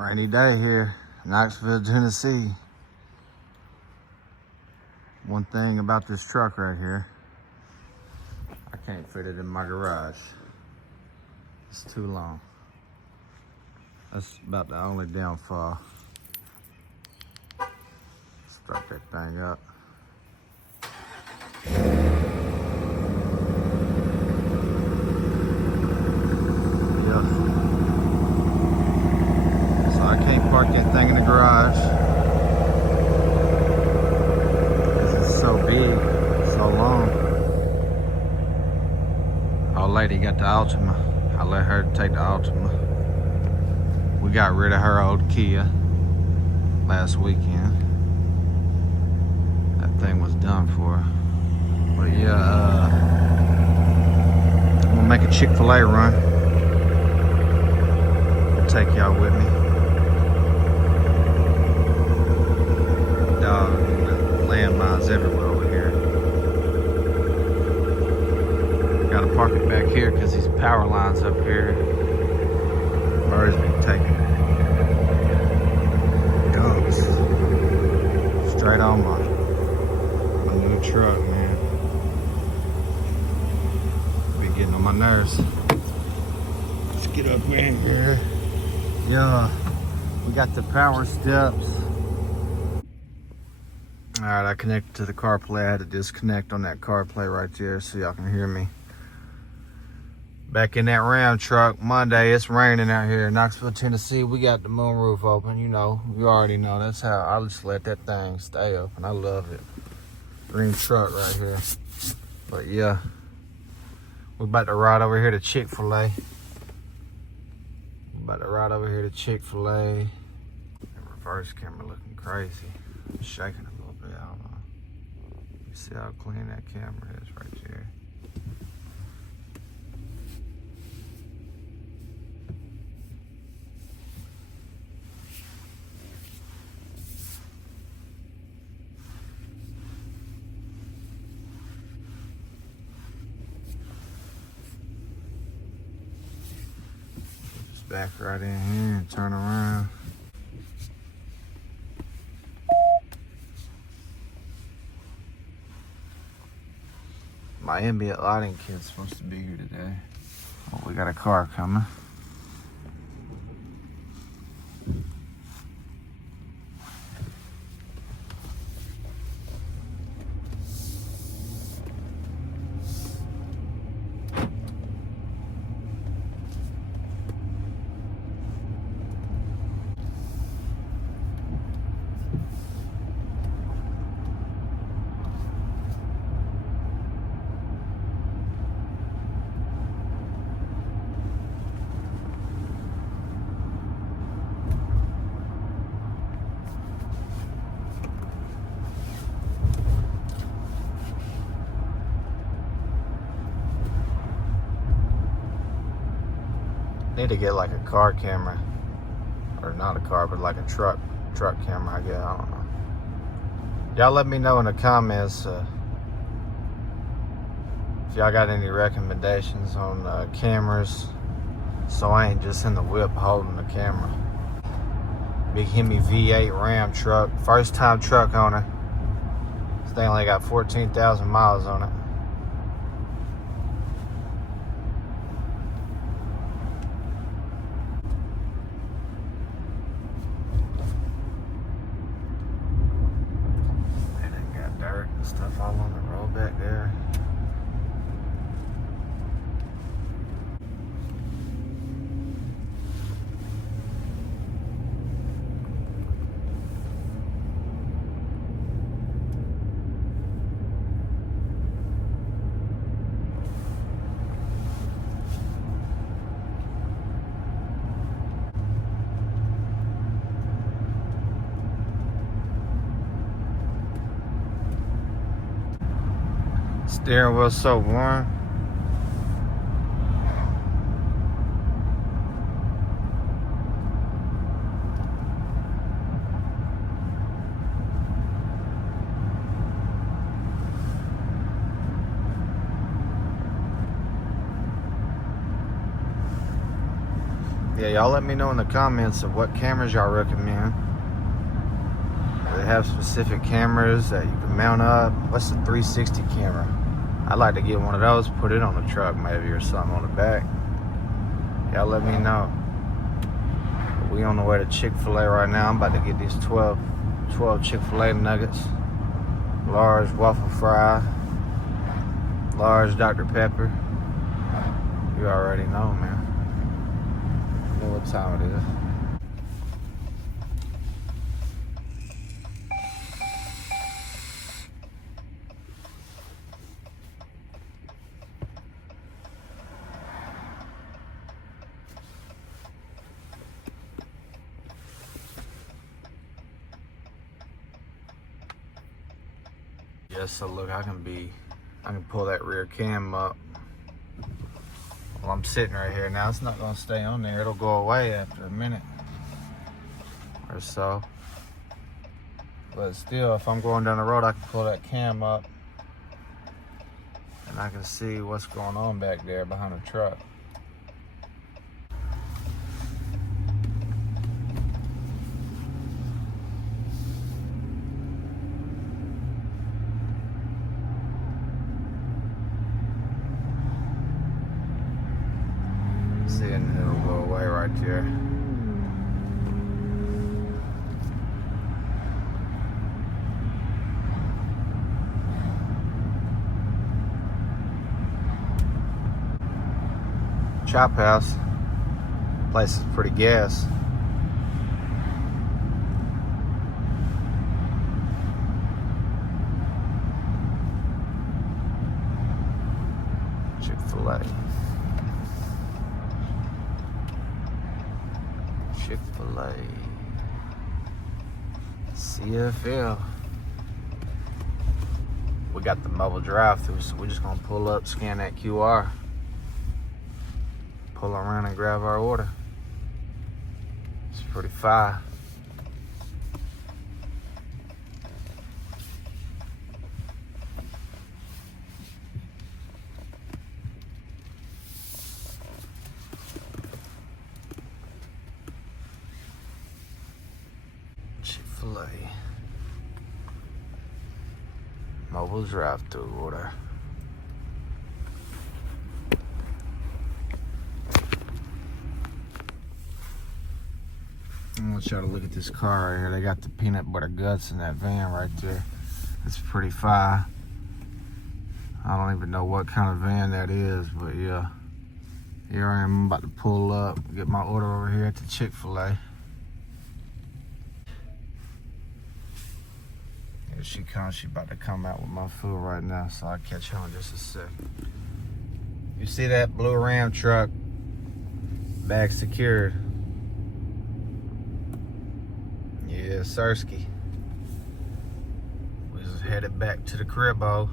Rainy day here, Knoxville, Tennessee. One thing about this truck right here, I can't fit it in my garage. It's too long. That's about the only downfall. Start that thing up. So I can't park that thing in the garage because it's so big, so long. Old lady got the Altima. I let her take the Altima. We got rid of her old Kia last weekend. That thing was done for. But yeah, I'm gonna make a Chick-fil-A run. I'll take y'all with me. Dog, landmines everywhere over here. Gotta park it back here because these power lines up here. Birds be taking dumps straight on my new truck, man. Be getting on my nerves. Let's get up in here. Yeah, we got the power steps. All right, I connected to the CarPlay. I had to disconnect on that CarPlay right there so y'all can hear me. Back in that Ram truck. Monday, it's raining out here in Knoxville, Tennessee. We got the moonroof open, you know. You already know. That's how I just let that thing stay open. I love it. Dream truck right here. But yeah, we're about to ride over here to Chick-fil-A. The reverse camera looking crazy. It's shaking a little bit. I don't know. You see how clean that camera is right there. Back right in here and turn around. My ambient lighting kit's supposed to be here today. Oh, we got a car coming. Need to get like a car camera, or not a car, but like a truck camera, I guess. I don't know. Y'all let me know in the comments if y'all got any recommendations on cameras, so I ain't just in the whip holding the camera. Big Hemi V8 Ram truck, first time truck owner. This thing only got 14,000 miles on it. Stuff all on the road back there. Steering wheel so warm. Yeah, y'all let me know in the comments of what cameras y'all recommend. They have specific cameras that you can mount up. What's the 360 camera? I'd like to get one of those, put it on the truck maybe, or something on the back. Y'all let me know. But we on the way to Chick-fil-A right now. I'm about to get these 12 Chick-fil-A nuggets. Large waffle fry. Large Dr. Pepper. You already know, man. You know what time it is. Yes, so look, I can pull that rear cam up. Well, I'm sitting right here now. It's not gonna stay on there. It'll go away after a minute or so. But still, if I'm going down the road, I can pull that cam up and I can see what's going on back there behind the truck. And it'll go away right there. Chop House. Place is pretty gas. Chick-fil-A. Chick-fil-A. CFL. We got the mobile drive-through, so we're just gonna pull up, scan that QR, pull around and grab our order. It's pretty fire. Chick-fil-A. Mobile drive-through order. I want y'all to look at this car right here. They got the peanut butter guts in that van right there. It's pretty fire. I don't even know what kind of van that is, but yeah. Here I am, I'm about to pull up, get my order over here at the Chick-fil-A. Here she comes, she about to come out with my food right now, so I'll catch her in just a sec. You see that blue Ram truck, bag secured. Yeah, Sirski. We just headed back to the cribbo.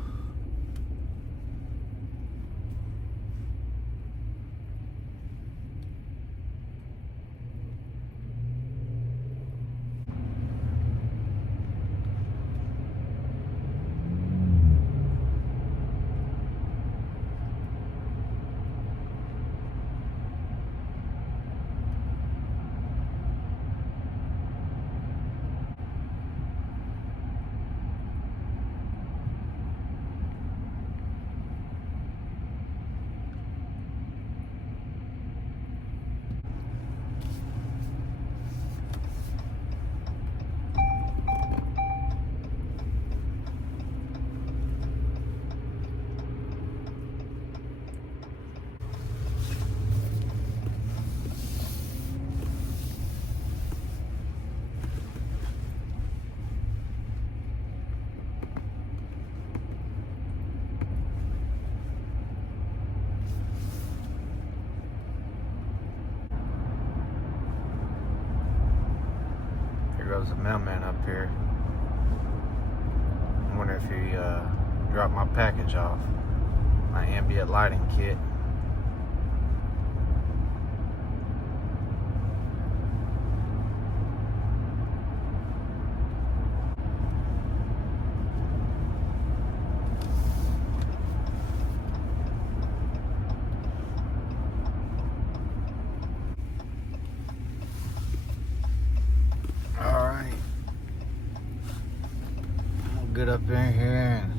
Goes the mailman up here. I wonder if he dropped my package off. My ambient lighting kit. get up in here and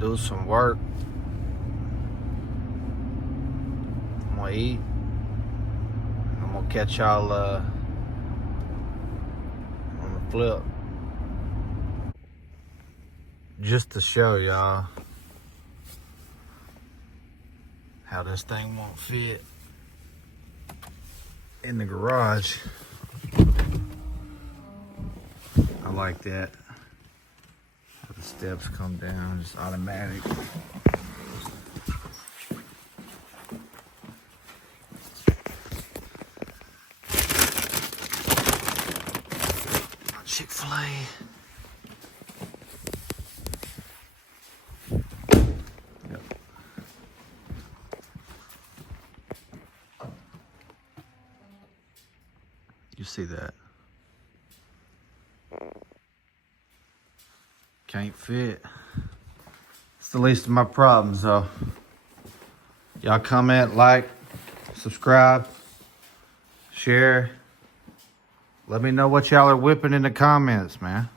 do some work. I'm gonna eat. I'm gonna catch y'all on the flip. Just to show y'all how this thing won't fit in the garage. I like that. How the steps come down, just automatic. Chick-fil-A. Yep. You see that? Can't fit. It's the least of my problems though. Y'all comment, like, subscribe, share. Let me know what y'all are whipping in the comments, man.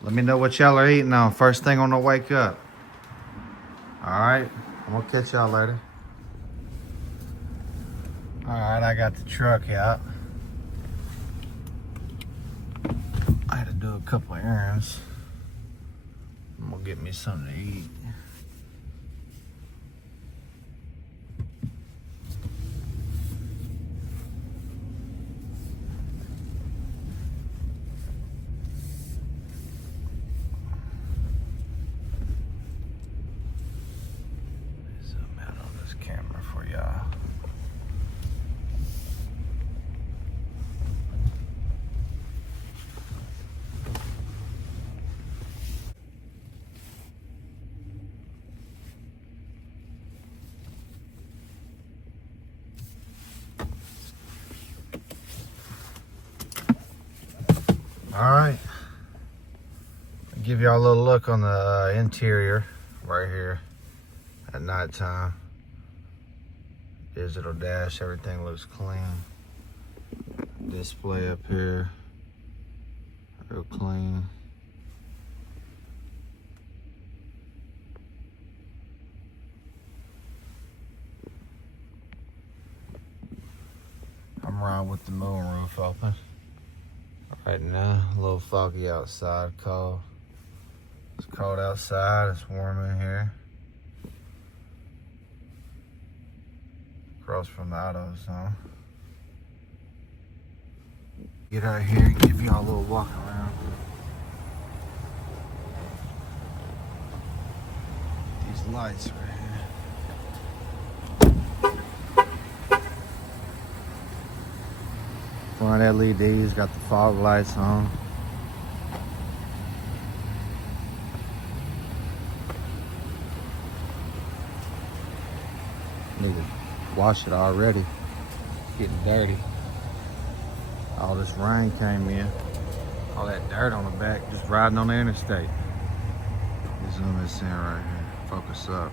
Let me know what y'all are eating on first thing on the wake up. All right, I'm gonna catch y'all later. All right, I got the truck out. I had to do a couple of errands. I'm gonna get me something to eat. Zoom out on this camera for y'all. All right, I'll give y'all a little look on the interior right here at nighttime. Digital dash, everything looks clean. Display up here, real clean. I'm riding with the moonroof open. Right now, a little foggy outside, cold. It's cold outside, it's warm in here. Across from the auto zone. Get out here and give y'all a little walk around. These lights right here. Front LEDs, got the fog lights on. Need to wash it already. It's getting dirty. All this rain came in. All that dirt on the back, just riding on the interstate. Zoom this in right here. Focus up.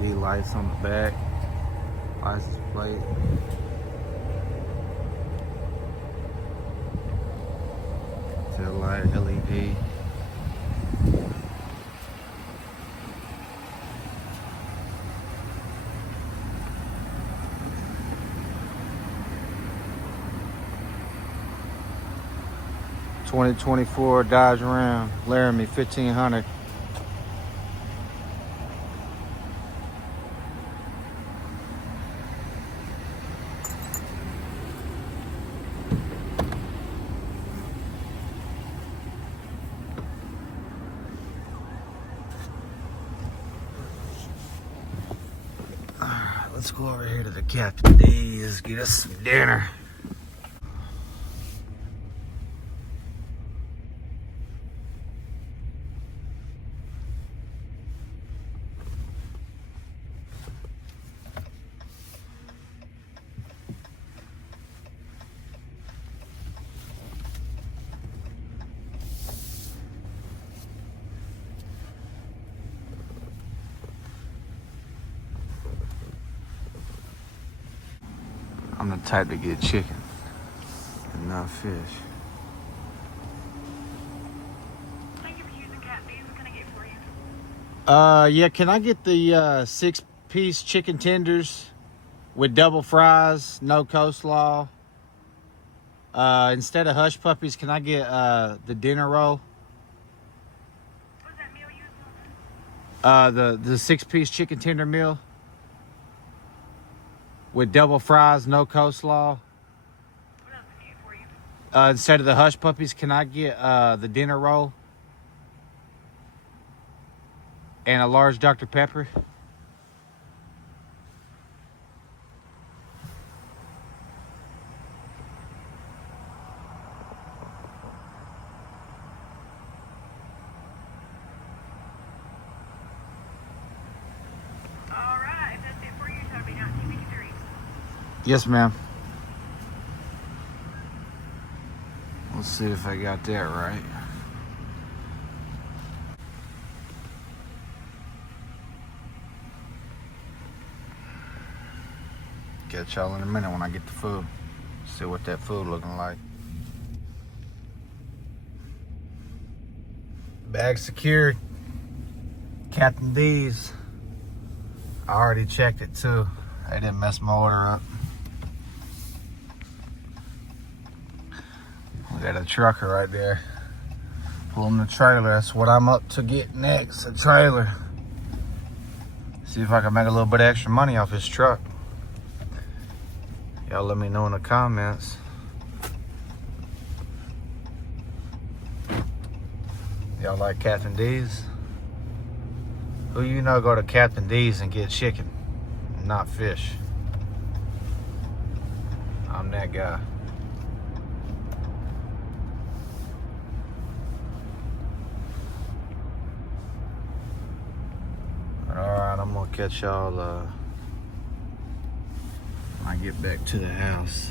LED lights on the back. License plate. Tail light, LED. '24 Dodge Ram, Laramie 1500. Alright, let's go over here to the Captain D's, get us some dinner. I'm the type to get chicken and not fish. Thank you for choosing Cat Fees. What can I get for you? Yeah, can I get the 6-piece chicken tenders with double fries, no coleslaw? Instead of hush puppies, can I get the dinner roll? What's that meal you was wanting? The 6-piece chicken tender meal with double fries, no coleslaw. What else can I get for you? Instead of the hush puppies, can I get the dinner roll and a large Dr. Pepper? All right, if that's it for you, that'll be 1953. Yes, ma'am. Let's see if I got that right. Catch y'all in a minute when I get the food. See what that food looking like. Bag secured. Captain D's. I already checked it too. They didn't mess my order up. We got a trucker right there. Pulling the trailer. That's what I'm up to get next. A trailer. See if I can make a little bit of extra money off his truck. Y'all let me know in the comments. Y'all like Captain D's? Who you know go to Captain D's and get chicken, not fish? I'm that guy. Alright, I'm gonna catch y'all when I get back to the house.